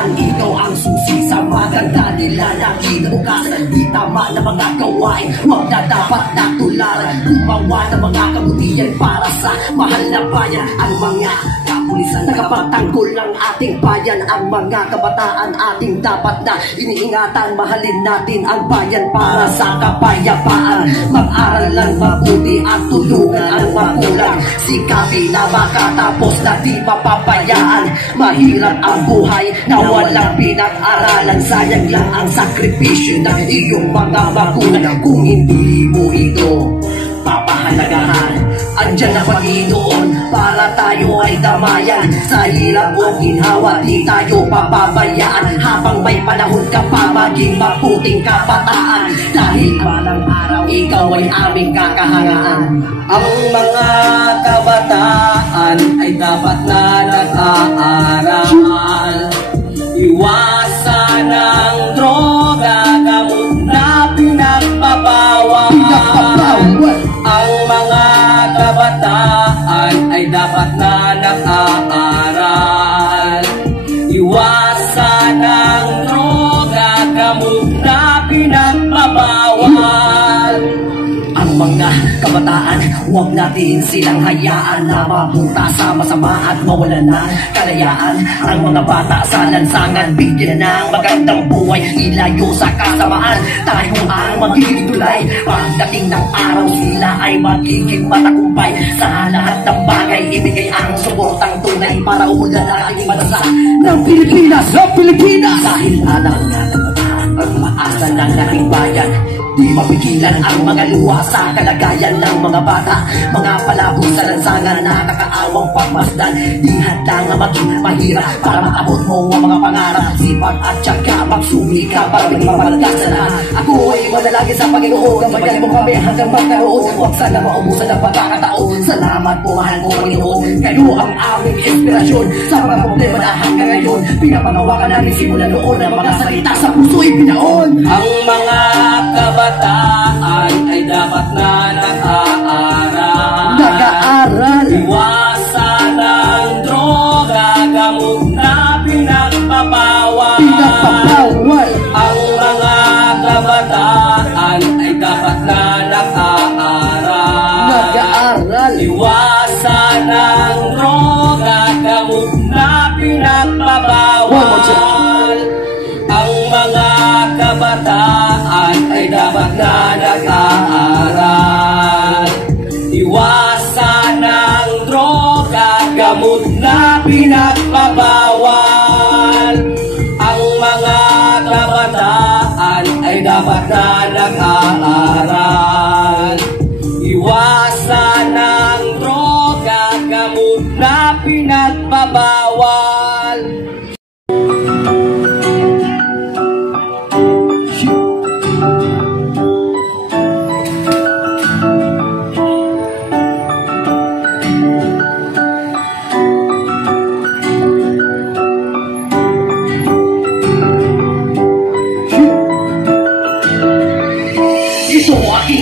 kabataan, ikaw ang susi sa maganda nila na kinabukasan. Di tama na mga gawain, huwag na dapat natularan. Gumawa ng mga kabutihan para sa mahal na bayan. Ang mga kapulisan nakapagtanggol ng ating bayan. Ang mga kabataan ating dapat na iniingatan. Mahalin natin ang bayan para sa kapayapaan. Mag-aral lang mabuti at tulungan ang magulang. Sikapin na makatapos na di mapabayaan. Mahirap ang buhay na walang pinag-aralan. Sayang lang ang sakripisyo ng iyong mga magulang. Kung hindi mo ito papahalagahan, andyan na Panginoon para tayo ay damayan. Sa hirap o ginhawa di tayo papabayaan. Habang may panahon ka pa maging maputing kabataan. Dahil balang araw ikaw ay aming kakahangaan. Ang mga kabataan ay dapat na nag-aaral. Iwasan ang droga, gamot na pinagpabawal. Ang mga kabataan ay dapat na nag-aaral. Iwasan ang droga, gamot na pinagpabawal. Ang mga kabataan, huwag natin silang hayaan na mapunta sa masama at mawalan ng kalayaan. Ang mga bata sa lansangan, bigyan ng magandang buhay, ilayo sa kasamaan. Tayo ang magiging tulay, pagdating ng araw sila ay magiging matagumpay. Sa lahat ng bagay, ibigay ang suportang tunay para umunlad ang ating bansa ng Pilipinas. Dahil alam na kabataan ang maasa ng ating bayan. Di mapigilan ang mga luha sa kalagayan ng mga bata. Mga palabog sa lansangan, nakakaawang pagmasdan. Di handang maging mahirap para maabot mo ang mga pangarap. Sipag at tiyaga, magsumi ka para maging mapalagas sa lahat. Ako ay manalangin sa Panginoon, gabayan mo kami hanggang magkaroon. Huwag sana maubusan ang pagkakataon. Salamat po, mahal ko Panginoon. Kayo ang aming inspirasyon sa mga problema na hanggang ngayon pinapanawakan namin simula noon. Ang mga salita sa puso'y pinaon. Ang mga kabataan ay dapat na nag-aaral. Iwasan ang droga, gamot na pinagpabawal. Ang mga kabataan ay dapat na nag-aaral. Iwasan ang droga, gamot na pinagpabawal. Ang mga kabataan ay dapat na nag-aaral. Iwasan ang droga, gamot na pinagpabawal. Ang mga kabataan ay dapat na nag-aaral. Iwasan ang droga, gamot na pinagpabawal.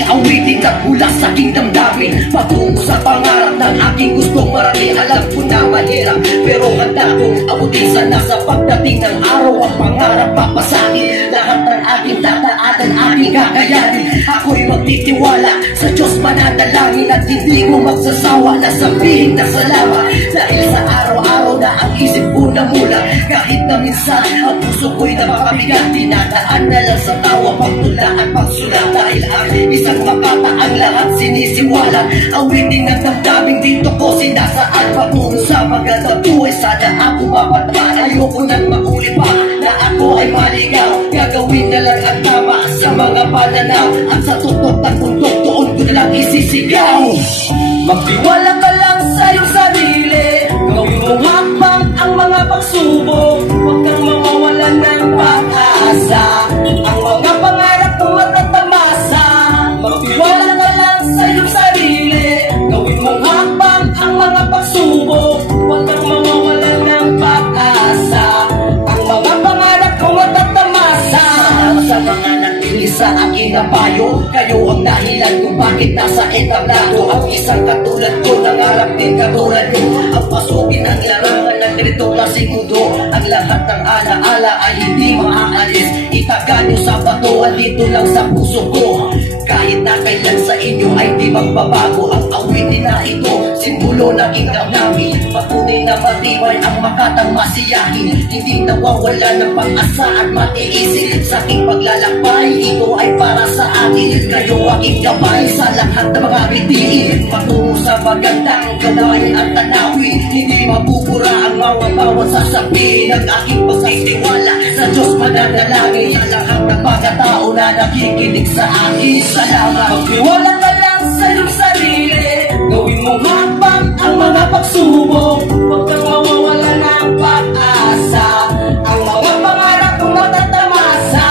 Awitin at hula sa aking damdamin, patungo sa pangarap ng aking gustong marami. Alam ko na mahirap, pero handa kong abutin sana sa pagdating ng araw. Ang pangarap papasakin, lahat ng aking tataanan, aking kakayanin. Ako'y magtitiwala sa Diyos, mananalangin at hindi ko magsasawa na sabihin na salamat. Dahil sa araw-araw na ang isip ko namula, kahit na minsan ang puso ko'y napakabigat, dinadaan na lang sa tawa, pagtula at pagsula. Dahil ang isang makata ang lahat sinisiwalan, awitin ng damdaming dito ko sinasaan. Patungo sa magandang buhay, sana ako mapadaan. Ayoko nang makulit pa na ako ay maligaw. Gagawin na lang ang tama sa mga pananaw, at sa tutok ng bundok doon ko na lang isisigaw. Magtiwala ka lang sa iyong sarili, gawin mo hakbang ang mga pagsubok. Huwag kang mawawalan ng pag-asa, ang mga pangarap mo matatamasa. Magtiwala ka lang sa iyong sarili, gawin mo hakbang ang mga pagsubok. Huwag kang mawawalan ng pag-asa, ang mga pangarap mo matatamasa. Sa mga nagpili sa akin na payo, kayo ang dahilan kung bakit nasa entablado. Ang isang katulad ko, nangarap din katulad ko, ang pasukin ang larangan ng ganitong klaseng mundo. Ang lahat ng alaala ay hindi maaalis. Itaga nyo sa bato at dito lang sa puso ko. Kahit na kailan sa inyo ay di magbabago. Ang awitin na ito, simbolo ng ikaw namin. Patunay na matibay ang makatang masiyahin. Hindi nawawala ng pag-asa at matiisin. Sa aking paglalakbay, ito ay para sa akin. Kayo aking gabay sa lahat ng mga bitiin. Patungo sa magandang gawain at tanawin. Hindi mabubura ang mga bawat sasabihin. Ang aking pasitiwala sa Diyos mananalangin. Sa lahat ng mga tao na nakikinig sa akin, salamat. Magtiwala ka lang sa iyong sarili. Gawin mong hakbang ang mga pagsubok. Huwag kang mawawala ng pag-asa. Ang mga pangarap kong matatamasa.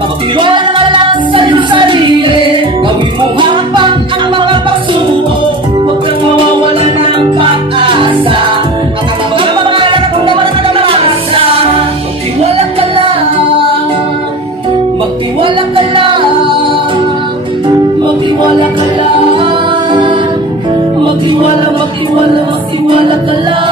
Magtiwala ka lang sa iyong sarili. Gawin mong hakbang ang mga pagsubok. Huwag kang mawawala ng pag-asa. Ang mga pangarap kong matatamasa. Magtiwala ka lang. Magtiwala ka lang. Magtiwala ka lang. Magtiwala ka lang.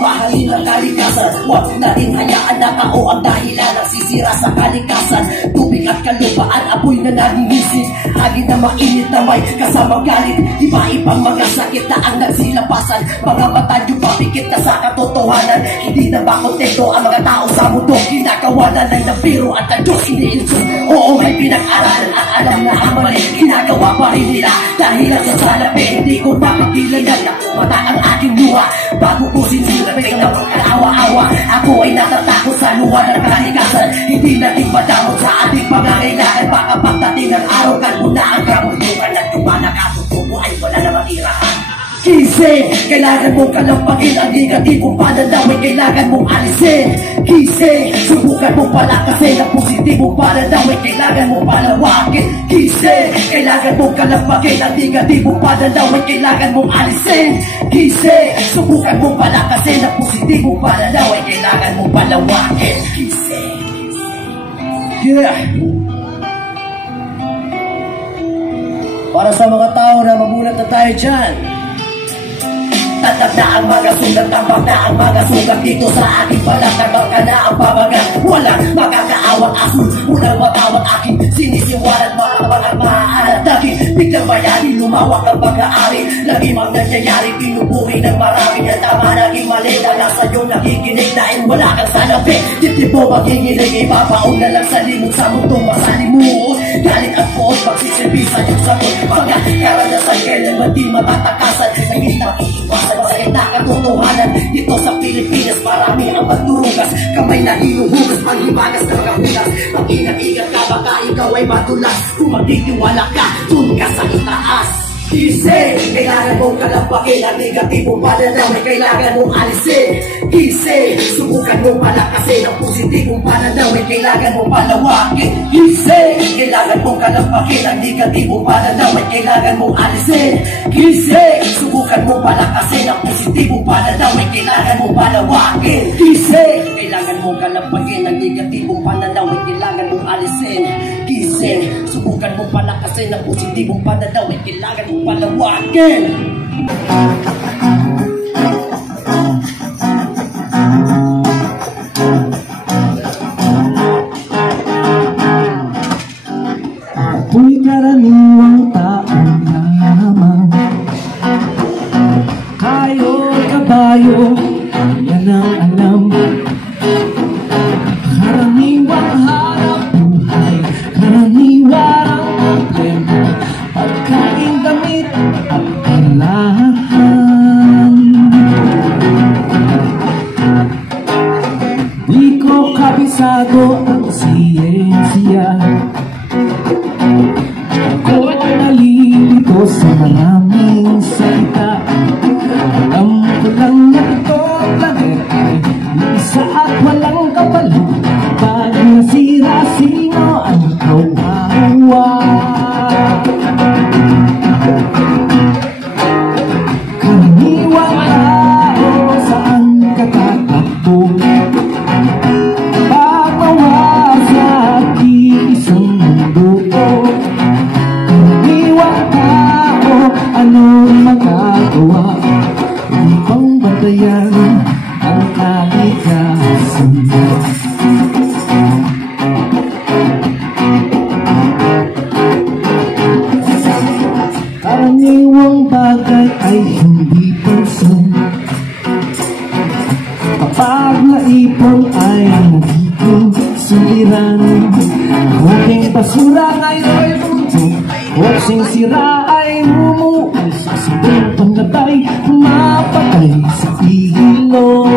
Mahalin ang kalikasan, huwag natin hayaan na tao ang dahilan ng sisira sa kalikasan. Tubig at kalupaan, apoy na naninisid. Hangin na mainit na may kasamang galit. Iba-ibang mga sakit na ang nagsilapasan. Mga mata nyo papikit na sa katotohanan. Hindi na ba kontento ang mga tao sa mundo? Ginagawa na lang ng biro at ang Diyos iniinsun. Oo, may pinag-aralan at alam na ang mali. Ginagawa pa rin nila dahil sa salapi. Hindi ko napagilan na mata ang aking luha. Bago ko sinilapin na magkaawa-awa, ako ay natatakot sa luha ng kalikasan. Hindi natin madamot sa ating pangangailangan. Baka pagdating ng araw, kalmuna ang kabundukan at yung mga nakatutubo ay wala na matirahan. Gising, kailangan mong kalampagin ang negatibong pananaw ay kailangan mong alisin. Gising, subukan mong palakasin ang positibong pananaw ay kailangan mong palawakin. Gising, kailangan mong kalampagin ang negatibong pananaw ay kailangan mong alisin. Gising, subukan mong palakasin ang positibong pananaw ay kailangan mong palawakin. Gising. Yeah. Para sa mga tao na mamulat na tayo dyan, tatag na ang mga sugat, tambak na ang mga sugat dito sa aking balat. Tambak ka na ang pabagat, walang makakaawang asul. Walang matawag aking sinisiwalat, mga maalat aking biglang bayani, lumawak ang pag-aari. Lagi mang nangyayari, pinubuhay ng marami. Ang tama naging mali, dahil sa'yo nakikinig dahil wala kang salapi. Dito mo maghihilig, ipapaon na lang sa limot sa mundong masalimuot. Galit at poot, magsisilbi sa iyong sagot. Pagkakaranasan, kailan ba di matatakasan? Sa hindi nakikiwasan sa ita katotohanan. Dito sa Pilipinas, marami ang magdurugas. Kamay na hinuhugas, panghimagas na mga hulas. Mag-ingat-ingat ka, baka ikaw ay madulas. Kung magtitiwala ka, dun ka sa itaas. Gising, kailangan mong kalampakin ang negatibong pananaw ay kailangan mong alisin. Gising, subukan mong palakasin ang positibong pananaw ay kailangan mong palawakin. Gising, kailangan mong kalampakin ang negatibong pananaw ay kailangan mong alisin. Gising, subukan mong palakasin ang positibong pananaw ay kailangan mong palawakin. Gising, kailangan mong kalampakin ang negatibong pananaw ay kailangan mong alisin. Gising, subukan mong palakasin ang positibong pananaw ay kailangan mong palawakin. Ako'y karaniwang taong lamang. Tayo'y kabayo, yan ang alam. Karaniwang hanap buhay, karaniwang problema. Pagkain, damit at kalahan. Di ko kabisado ang siyensya. Ako ay nalilito sa maraming salita. Alam ko lang na ito planeta ay isa at walang kapalit. Pag nasira, sino ang kawawa? Karaniwang tao, saan ka tatakbo? Pag mawala hindi pansin. Kapag naipon ay nagiging suliran. Huling basura ngayon'y buntot, huling sira ay mumuul sa sibuntong nabay, mapatay sa ilong.